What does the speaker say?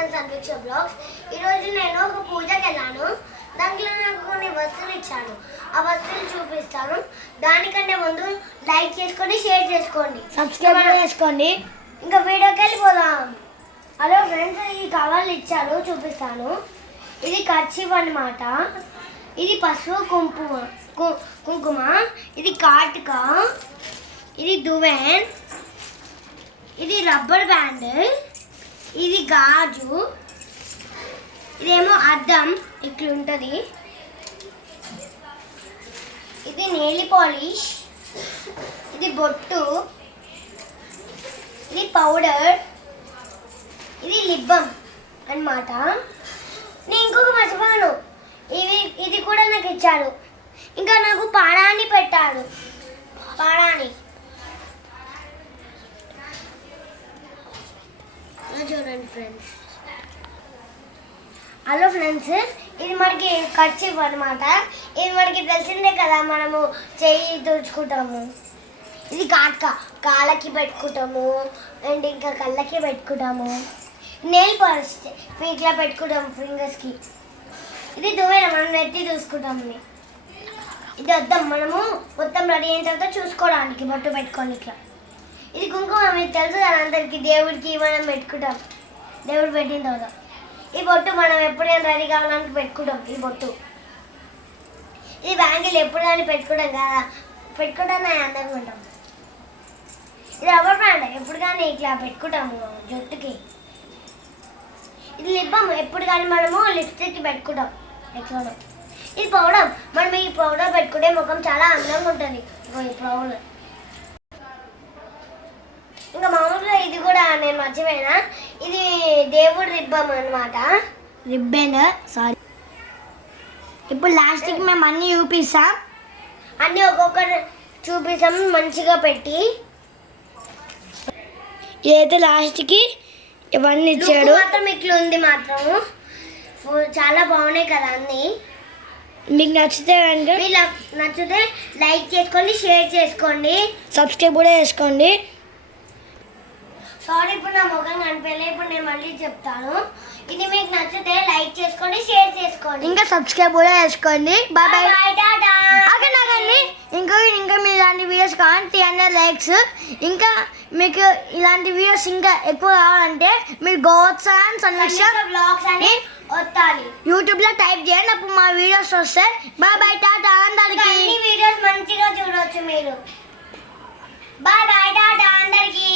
Srikanth సందీక్ష blogs. ఈరోజు నేను ఒక పూజకి వెళ్ళాను. దాంట్లో నాకు కొన్ని వస్తువులు ఇచ్చాను. ఆ వస్తువులు చూపిస్తాను. దానికంటే ముందు లైక్ చేసుకోండి, షేర్ చేసుకోండి, సబ్స్క్రైబ్ చేసుకోండి. ఇంకా వీడియోకి వెళ్ళిపోదాం. హలో ఫ్రెండ్స్, ఈ కవర్లు ఇచ్చాను, చూపిస్తాను. ఇది కర్చీఫ్ అన్నమాట. ఇది పసుపు కుంకుమ, ఇది కాటుక, ఇది దువ్వెన్, ఇది రబ్బర్ బ్యాండ్, ఇది గాజు, ఇదేమో అద్దం ఇట్లుంటుంది, ఇది నెయిల్ పాలిష్, ఇది బొట్టు, ఇది పౌడర్, ఇది లిబ్బం అన్నమాట. నేను ఇంకొక మర్చిపోయాను, ఇది కూడా నాకు ఇచ్చారు. ఇంకా నాకు పాడాని పెట్టాడు. పాడాని చూడండి ఫ్రెండ్స్. హలో ఫ్రెండ్స్, ఇది మనకి కర్చీఫ్ అన్నమాట. ఇది మనకి తెలిసిందే కదా, మనము చెయ్యి తుడుచుకుంటాము. ఇది కాళ్ళకి పెట్టుకుంటాము అండ్ ఇంకా కళ్ళకి పెట్టుకుంటాము. నెయిల్ పాలిష్ ఇట్లా పెట్టుకుంటాము ఫింగర్స్కి. ఇది దువ్వెన, మనం నెత్తి చూసుకుంటాము. ఇది అద్దం, మనము మొత్తం రెడీ అయిన తర్వాత చూసుకోవడానికి బొట్టు పెట్టుకొని ఇట్లా. ఇది కుంకుమ, మీకు తెలుసు కదా అందరికి, దేవుడికి మనం పెట్టుకుంటాం దేవుడు పెట్టిన తర్వాత. ఈ బొట్టు మనం ఎప్పుడైనా రెడీ కావడానికి పెట్టుకుంటాం ఈ బొట్టు. ఇది బ్యాంగిల్, ఎప్పుడు కానీ పెట్టుకుంటాం కదా, పెట్టుకుంటానే అందరం ఉంటాం. ఇది రబ్బర్ బ్యాండ్, ఎప్పుడు కానీ ఇట్లా పెట్టుకుంటాము జుట్టుకి. ఇది లిబ్బం, ఎప్పుడు కానీ మనము లిప్స్టిక్కి పెట్టుకుంటాం ఎట్లా. ఇది పౌడర్, మనం ఈ పౌడర్ పెట్టుకుంటే ముఖం చాలా అందంగా ఉంటుంది. ఈ పౌడర్ ఇంకా మామూలుగా ఇది కూడా నేను మర్చిపోయినా, ఇది దేవుడి రిబ్బం అన్నమాట. Ribbon, sorry. ఇప్పుడు లాస్ట్కి మేము అన్నీ చూపిస్తాం. అన్నీ ఒక్కొక్కటి చూపిస్తాం మంచిగా పెట్టి. ఇదైతే లాస్ట్కి ఇవన్నీ ఇచ్చాడు. మాత్రం ఇట్లా ఉంది మాత్రము, చాలా బాగున్నాయి కదా అన్నీ. మీకు నచ్చితే కనుక నచ్చితే లైక్ చేసుకోండి, షేర్ చేసుకోండి, సబ్స్క్రైబ్ కూడా చేసుకోండి. సారీ, ఇప్పుడు నా ముఖం కనిపించలే, ఇప్పుడు నేను మళ్ళీ చెప్తాను. ఇది మీకు నచ్చితే లైక్ చేసుకోండి, షేర్ చేసుకోండి, ఇంకా సబ్స్క్రైబ్ కూడా చేసుకోండి. Bye bye. టాటా. ఇంకా మీరు ఇలాంటి వీడియోస్ కావాలి 300 లైక్స్. ఇంకా మీకు ఇలాంటి వీడియోస్ ఇంకా ఎక్కువ కావాలంటే మీరు గోత్సాన్ సందీక్ష బ్లాగ్స్ అని వస్తాయి యూట్యూబ్లో టైప్ చేయండి, అప్పుడు మా వీడియోస్ వస్తాయి. బాయ్ బాయ్, టాటా అందరికి. వీడియోస్ మంచిగా చూడవచ్చు మీరు. బాయ్ బాయ్, టాటా అందరికి.